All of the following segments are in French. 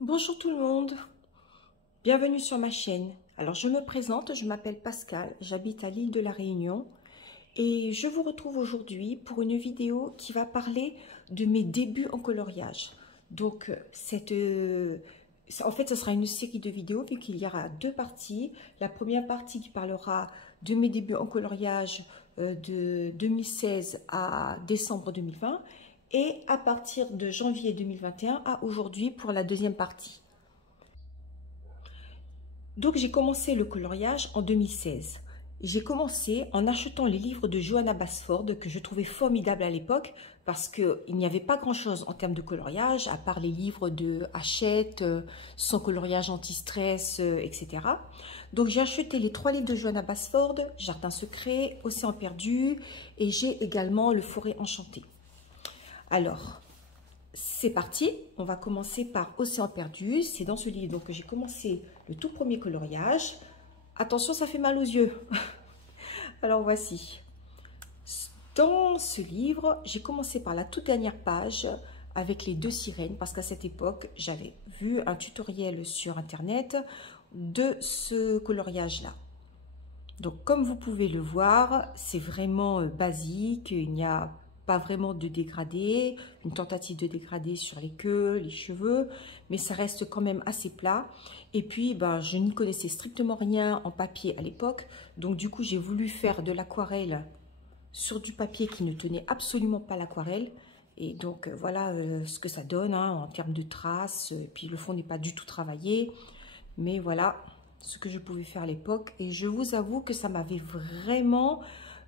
Bonjour tout le monde, bienvenue sur ma chaîne. Alors je me présente, je m'appelle Pascal, j'habite à l'île de la Réunion et je vous retrouve aujourd'hui pour une vidéo qui va parler de mes débuts en coloriage. Donc en fait ce sera une série de vidéos vu qu'il y aura deux parties. La première partie qui parlera de mes débuts en coloriage de 2016 à décembre 2020. Et à partir de janvier 2021 à aujourd'hui pour la deuxième partie. Donc j'ai commencé le coloriage en 2016. J'ai commencé en achetant les livres de Johanna Basford que je trouvais formidables à l'époque parce qu'il n'y avait pas grand chose en termes de coloriage à part les livres de Hachette, Sans coloriage anti-stress, etc. Donc j'ai acheté les 3 livres de Johanna Basford, Jardin secret, Océan perdu et j'ai également Le Forêt enchantée. Alors, c'est parti, on va commencer par Océan perdu. C'est dans ce livre que j'ai commencé le tout premier coloriage. Attention, ça fait mal aux yeux. Alors voici. Dans ce livre, j'ai commencé par la toute dernière page avec les 2 sirènes parce qu'à cette époque, j'avais vu un tutoriel sur internet de ce coloriage-là. Donc comme vous pouvez le voir, c'est vraiment basique, il n'y a pas vraiment de dégradé, une tentative de dégradé sur les queues, les cheveux, mais ça reste quand même assez plat. Et puis, je n'y connaissais strictement rien en papier à l'époque, donc du coup, j'ai voulu faire de l'aquarelle sur du papier qui ne tenait absolument pas l'aquarelle. Et donc, voilà ce que ça donne en termes de traces. Et puis, le fond n'est pas du tout travaillé, mais voilà ce que je pouvais faire à l'époque. Et je vous avoue que ça m'avait vraiment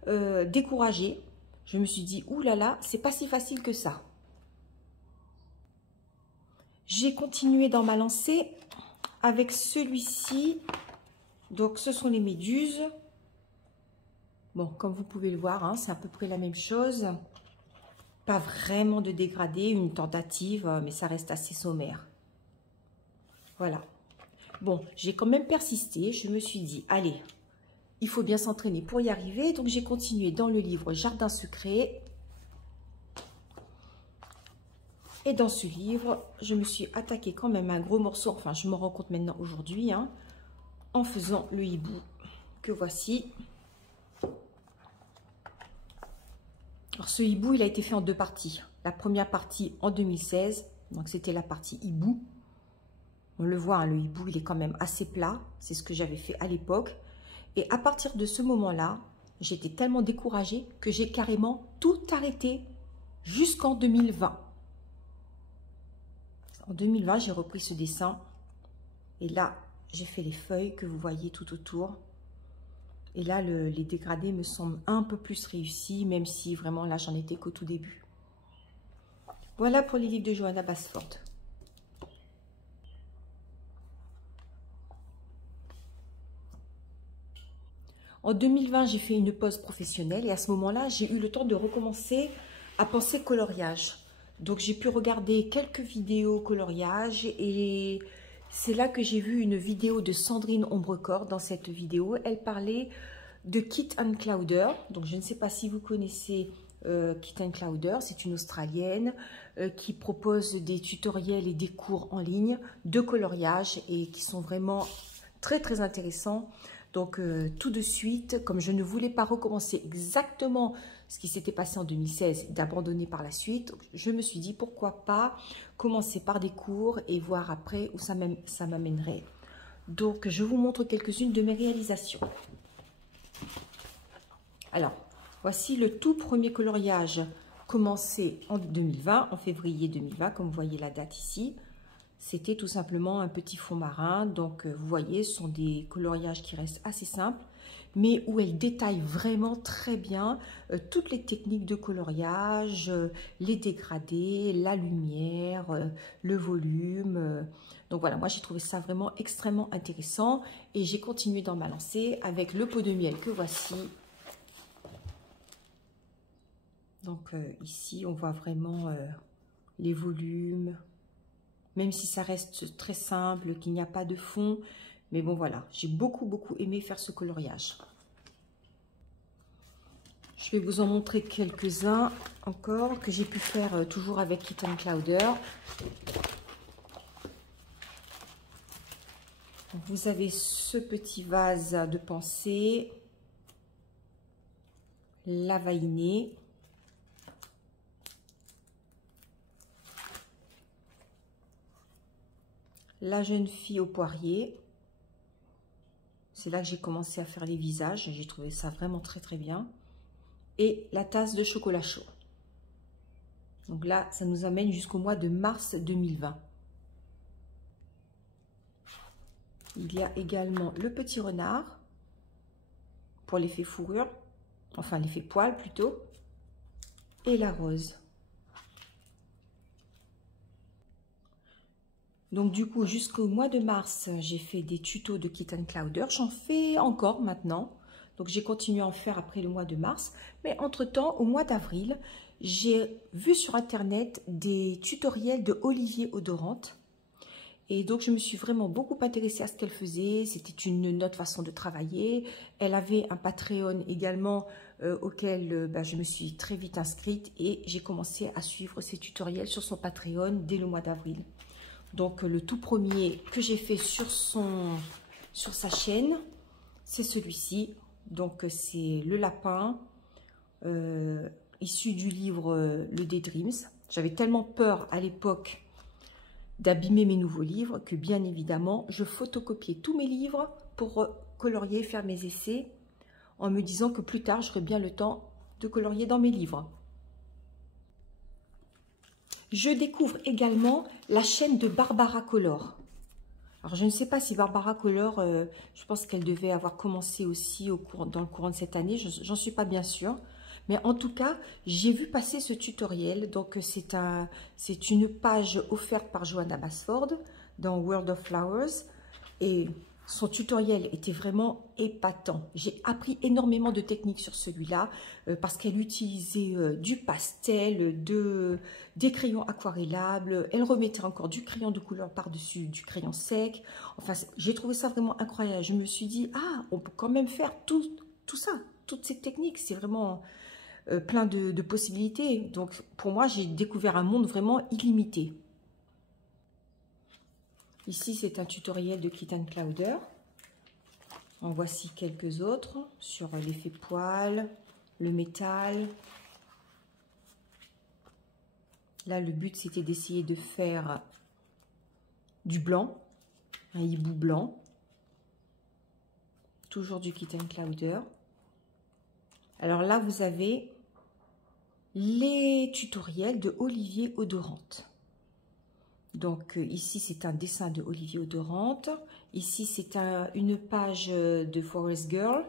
découragée. Je me suis dit, ouh là là, c'est pas si facile que ça. J'ai continué dans ma lancée avec celui-ci. Donc, ce sont les méduses. Bon, comme vous pouvez le voir, c'est à peu près la même chose. Pas vraiment de dégradé, une tentative, mais ça reste assez sommaire. Voilà. Bon, j'ai quand même persisté. Je me suis dit, allez, il faut bien s'entraîner pour y arriver. Donc, j'ai continué dans le livre Jardin secret. Et dans ce livre, je me suis attaqué quand même à un gros morceau. Enfin, je me rends compte maintenant aujourd'hui, en faisant le hibou que voici. Alors, ce hibou, il a été fait en 2 parties. La première partie en 2016. Donc, c'était la partie hibou. On le voit, le hibou, il est quand même assez plat. C'est ce que j'avais fait à l'époque. Et à partir de ce moment-là, j'étais tellement découragée que j'ai carrément tout arrêté jusqu'en 2020. En 2020, j'ai repris ce dessin. Et là, j'ai fait les feuilles que vous voyez tout autour. Et là, les dégradés me semblent un peu plus réussis, même si vraiment là, j'en étais qu'au tout début. Voilà pour les livres de Johanna Basford. En 2020, j'ai fait une pause professionnelle et à ce moment-là, j'ai eu le temps de recommencer à penser coloriage. Donc, j'ai pu regarder quelques vidéos coloriage et c'est là que j'ai vu une vidéo de Sandrine Ombrecorps. Dans cette vidéo, elle parlait de Kit and Clowder. Donc, je ne sais pas si vous connaissez Kit and Clowder. C'est une Australienne qui propose des tutoriels et des cours en ligne de coloriage et qui sont vraiment très, très intéressants. Donc, tout de suite, comme je ne voulais pas recommencer exactement ce qui s'était passé en 2016 et d'abandonner par la suite, je me suis dit pourquoi pas commencer par des cours et voir après où ça m'amènerait. Donc, je vous montre quelques-unes de mes réalisations. Alors, voici le tout premier coloriage commencé en 2020, en février 2020, comme vous voyez la date ici. C'était tout simplement un petit fond marin. Donc, vous voyez, ce sont des coloriages qui restent assez simples, mais où elle détaille vraiment très bien toutes les techniques de coloriage, les dégradés, la lumière, le volume. Donc voilà, moi j'ai trouvé ça vraiment extrêmement intéressant et j'ai continué dans ma lancée avec le pot de miel que voici. Donc ici, on voit vraiment les volumes. Même si ça reste très simple, qu'il n'y a pas de fond, Mais bon, voilà, j'ai beaucoup aimé faire ce coloriage. Je vais vous en montrer quelques-uns encore que j'ai pu faire toujours avec Kit & Clowder. Vous avez ce petit vase de pensée, la vainée, la jeune fille au poirier. C'est là que j'ai commencé à faire les visages. J'ai trouvé ça vraiment très bien. Et la tasse de chocolat chaud. Donc là, ça nous amène jusqu'au mois de mars 2020. Il y a également le petit renard pour l'effet fourrure, enfin l'effet poil plutôt, et la rose. Donc du coup, jusqu'au mois de mars, j'ai fait des tutos de Kit & Clowder. J'en fais encore maintenant. Donc j'ai continué à en faire après le mois de mars. Mais entre-temps, au mois d'avril, j'ai vu sur Internet des tutoriels de Olivier Odorante. Et donc je me suis vraiment beaucoup intéressée à ce qu'elle faisait. C'était une autre façon de travailler. Elle avait un Patreon également auquel je me suis très vite inscrite. Et j'ai commencé à suivre ses tutoriels sur son Patreon dès le mois d'avril. Donc le tout premier que j'ai fait sur sa chaîne, c'est celui-ci. Donc c'est le lapin issu du livre Le Daydreams. J'avais tellement peur à l'époque d'abîmer mes nouveaux livres que bien évidemment je photocopiais tous mes livres pour colorier, faire mes essais en me disant que plus tard j'aurais bien le temps de colorier dans mes livres. Je découvre également la chaîne de Barbara Color. Alors, je ne sais pas si Barbara Color, je pense qu'elle devait avoir commencé aussi dans le courant de cette année. J'en suis pas bien sûre. Mais en tout cas, j'ai vu passer ce tutoriel. Donc, c'est une page offerte par Johanna Basford dans World of Flowers. Et son tutoriel était vraiment épatant. J'ai appris énormément de techniques sur celui-là parce qu'elle utilisait du pastel, des crayons aquarellables. Elle remettait encore du crayon de couleur par-dessus du crayon sec. Enfin, j'ai trouvé ça vraiment incroyable. Je me suis dit, ah, on peut quand même faire tout ça, toutes ces techniques. C'est vraiment plein de possibilités. Donc, pour moi, j'ai découvert un monde vraiment illimité. Ici, c'est un tutoriel de Kit & Clowder. En voici quelques autres sur l'effet poil, le métal. Là, le but, c'était d'essayer de faire du blanc, un hibou blanc. Toujours du Kit & Clowder. Alors là, vous avez les tutoriels de Olivier Odorante. Donc ici, c'est un dessin de Olivier Odorante. Ici, c'est une page de Forest Girl.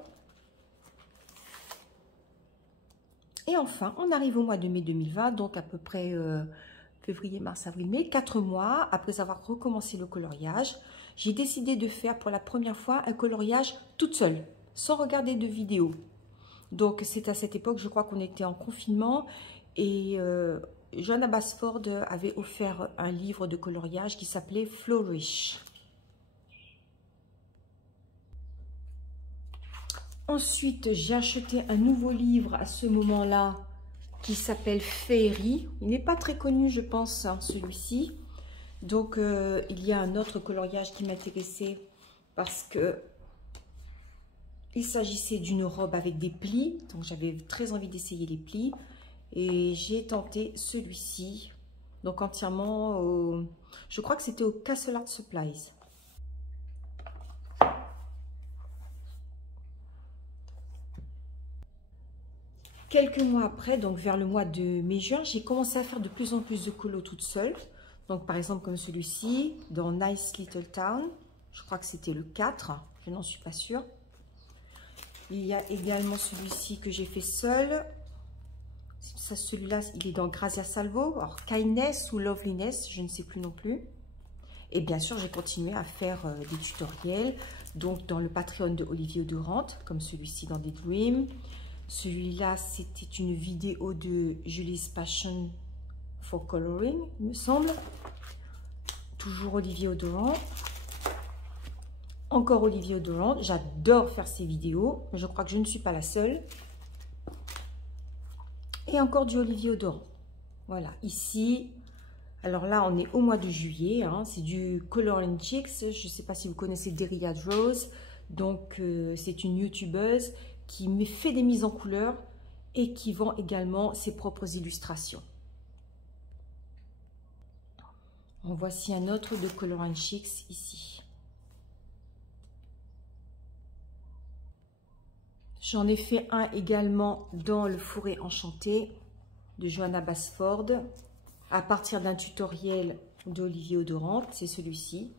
Et enfin, on arrive au mois de mai 2020, donc à peu près février, mars, avril, mai. 4 mois après avoir recommencé le coloriage, j'ai décidé de faire pour la première fois un coloriage toute seule, sans regarder de vidéo. Donc c'est à cette époque, je crois qu'on était en confinement et Johanna Basford avait offert un livre de coloriage qui s'appelait Flourish. Ensuite, j'ai acheté un nouveau livre à ce moment-là qui s'appelle Fairy. Il n'est pas très connu, je pense, hein, celui-ci. Donc, il y a un autre coloriage qui m'intéressait parce que il s'agissait d'une robe avec des plis. Donc, j'avais très envie d'essayer les plis. Et j'ai tenté celui-ci, donc entièrement, je crois que c'était au Castle Art Supplies. Quelques mois après, donc vers le mois de mai-juin, j'ai commencé à faire de plus en plus de colos toute seule. Donc par exemple comme celui-ci, dans Nice Little Town, je crois que c'était le 4, je n'en suis pas sûre. Il y a également celui-ci que j'ai fait seul. Celui-là, il est dans Grazia Salvo. Alors, Kindness ou Loveliness, je ne sais plus non plus. Et bien sûr, j'ai continué à faire des tutoriels. Donc, dans le Patreon de Olivier Odorante, comme celui-ci dans Daydream. Celui-là, c'était une vidéo de Julie's Passion for Coloring, il me semble. Toujours Olivier Odorante. Encore Olivier Odorant. J'adore faire ces vidéos. Je crois que je ne suis pas la seule. Et encore du Olivier Odorant. Voilà, ici. Alors là, on est au mois de juillet. Hein, c'est du Color & Cheeks. Je ne sais pas si vous connaissez Deriad Rose. Donc, c'est une youtubeuse qui fait des mises en couleur et qui vend également ses propres illustrations. En voici un autre de Color & Cheeks ici. J'en ai fait un également dans le Fourré Enchanté de Johanna Basford à partir d'un tutoriel d'Olivier Odorant. C'est celui-ci.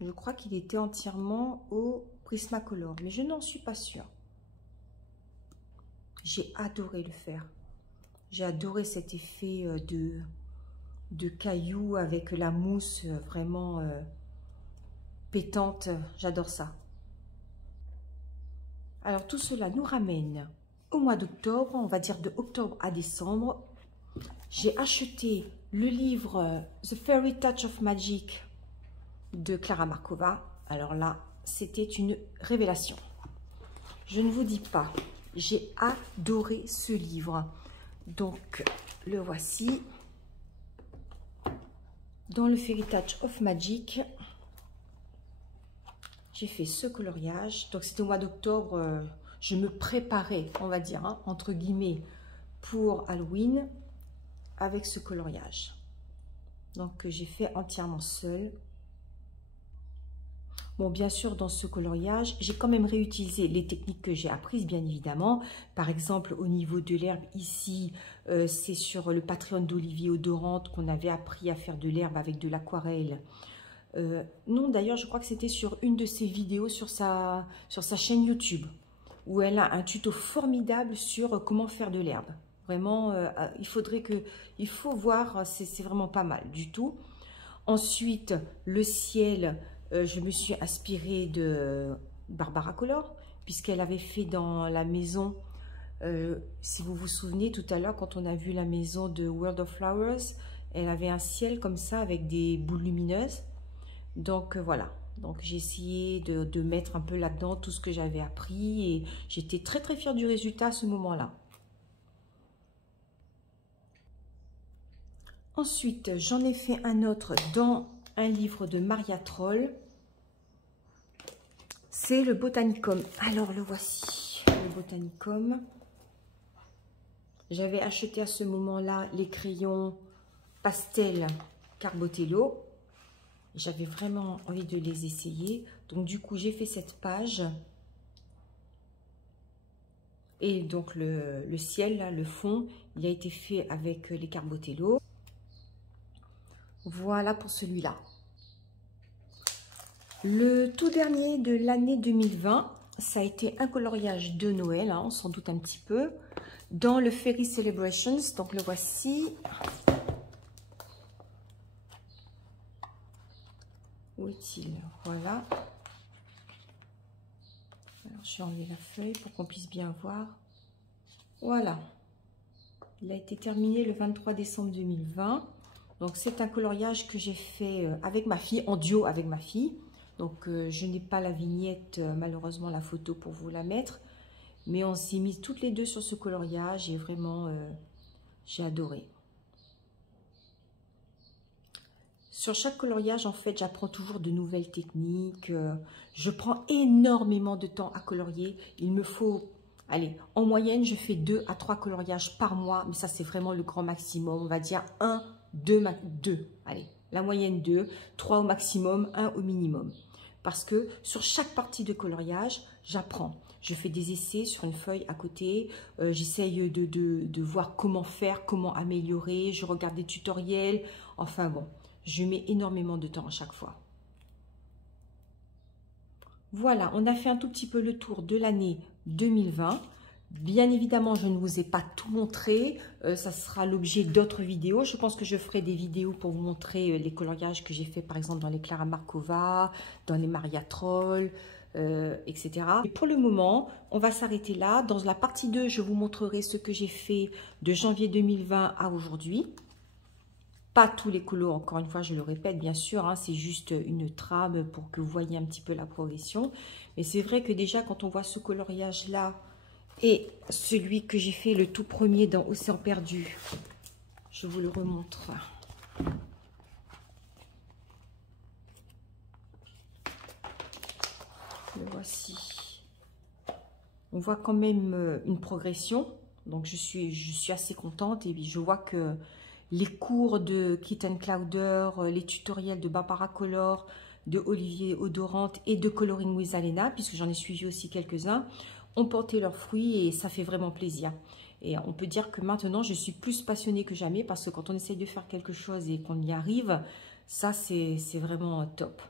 Je crois qu'il était entièrement au Prismacolor, mais je n'en suis pas sûre. J'ai adoré le faire. J'ai adoré cet effet de cailloux avec la mousse vraiment pétante. J'adore ça. Alors tout cela nous ramène au mois d'octobre, on va dire de octobre à décembre. J'ai acheté le livre The Fairy Touch of Magic de Klara Markova. Alors là, c'était une révélation. Je ne vous dis pas, j'ai adoré ce livre. Donc, le voici. Dans le Fairy Touch of Magic, j'ai fait ce coloriage. Donc, c'était au mois d'octobre. Je me préparais, on va dire, hein, entre guillemets, pour Halloween avec ce coloriage. Donc, j'ai fait entièrement seul. Bon, bien sûr, dans ce coloriage, j'ai quand même réutilisé les techniques que j'ai apprises, bien évidemment. Par exemple, au niveau de l'herbe, ici, c'est sur le Patreon d'Olivier Odorant qu'on avait appris à faire de l'herbe avec de l'aquarelle. Non, d'ailleurs, je crois que c'était sur une de ses vidéos sur sa chaîne YouTube, où elle a un tuto formidable sur comment faire de l'herbe. Vraiment, il faut voir, c'est vraiment pas mal du tout. Ensuite, le ciel... je me suis inspirée de Barbara Color, puisqu'elle avait fait dans la maison, si vous vous souvenez tout à l'heure, quand on a vu la maison de World of Flowers, elle avait un ciel comme ça avec des boules lumineuses. Donc voilà, donc j'ai essayé de mettre un peu là-dedans tout ce que j'avais appris et j'étais très très fière du résultat à ce moment-là. Ensuite, j'en ai fait un autre dans un livre de Maria Troll. C'est le Botanicum. Alors, le voici, le Botanicum. J'avais acheté à ce moment-là les crayons pastel Carbotello. J'avais vraiment envie de les essayer. Donc, du coup, j'ai fait cette page. Et donc, le ciel, là, le fond, il a été fait avec les Carbotello. Voilà pour celui-là. Le tout dernier de l'année 2020, ça a été un coloriage de Noël, hein, on s'en doute un petit peu, dans le Fairy Celebrations. Donc le voici. Où est-il? Voilà. Alors, je vais enlever la feuille pour qu'on puisse bien voir. Voilà. Il a été terminé le 23 décembre 2020. Donc, c'est un coloriage que j'ai fait avec ma fille, en duo avec ma fille. Donc, je n'ai pas la vignette, malheureusement, la photo pour vous la mettre. Mais on s'est mis toutes les deux sur ce coloriage et vraiment, j'ai adoré. Sur chaque coloriage, en fait, j'apprends toujours de nouvelles techniques. Je prends énormément de temps à colorier. Il me faut... Allez, en moyenne, je fais 2 à 3 coloriages par mois. Mais ça, c'est vraiment le grand maximum. On va dire 1, 2. Allez, la moyenne 2, 3 au maximum, 1 au minimum. Parce que sur chaque partie de coloriage, j'apprends. Je fais des essais sur une feuille à côté. J'essaye de voir comment faire, comment améliorer. Je regarde des tutoriels. Enfin bon, je mets énormément de temps à chaque fois. Voilà, on a fait un tout petit peu le tour de l'année 2020. Bien évidemment, je ne vous ai pas tout montré. Ça sera l'objet d'autres vidéos. Je pense que je ferai des vidéos pour vous montrer les coloriages que j'ai fait, par exemple, dans les Klara Markova, dans les Maria Troll, etc. Et pour le moment, on va s'arrêter là. Dans la partie 2, je vous montrerai ce que j'ai fait de janvier 2020 à aujourd'hui. Pas tous les colos, encore une fois, je le répète, bien sûr, hein, c'est juste une trame pour que vous voyez un petit peu la progression. Mais c'est vrai que déjà, quand on voit ce coloriage-là et celui que j'ai fait le tout premier dans Océan Perdu, je vous le remontre. Le voici. On voit quand même une progression. Donc, je suis assez contente. Et puis, je vois que les cours de Kit & Clowder, les tutoriels de Barbara Color, de Olivier Odorante et de Coloring with Alena, puisque j'en ai suivi aussi quelques-uns, ont porté leurs fruits et ça fait vraiment plaisir. Et on peut dire que maintenant, je suis plus passionnée que jamais parce que quand on essaye de faire quelque chose et qu'on y arrive, ça, c'est vraiment top.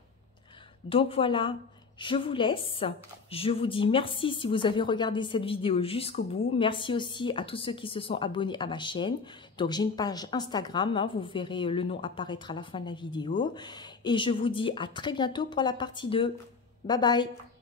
Donc voilà, je vous laisse. Je vous dis merci si vous avez regardé cette vidéo jusqu'au bout. Merci aussi à tous ceux qui se sont abonnés à ma chaîne. Donc j'ai une page Instagram, hein, vous verrez le nom apparaître à la fin de la vidéo. Et je vous dis à très bientôt pour la partie 2. Bye bye!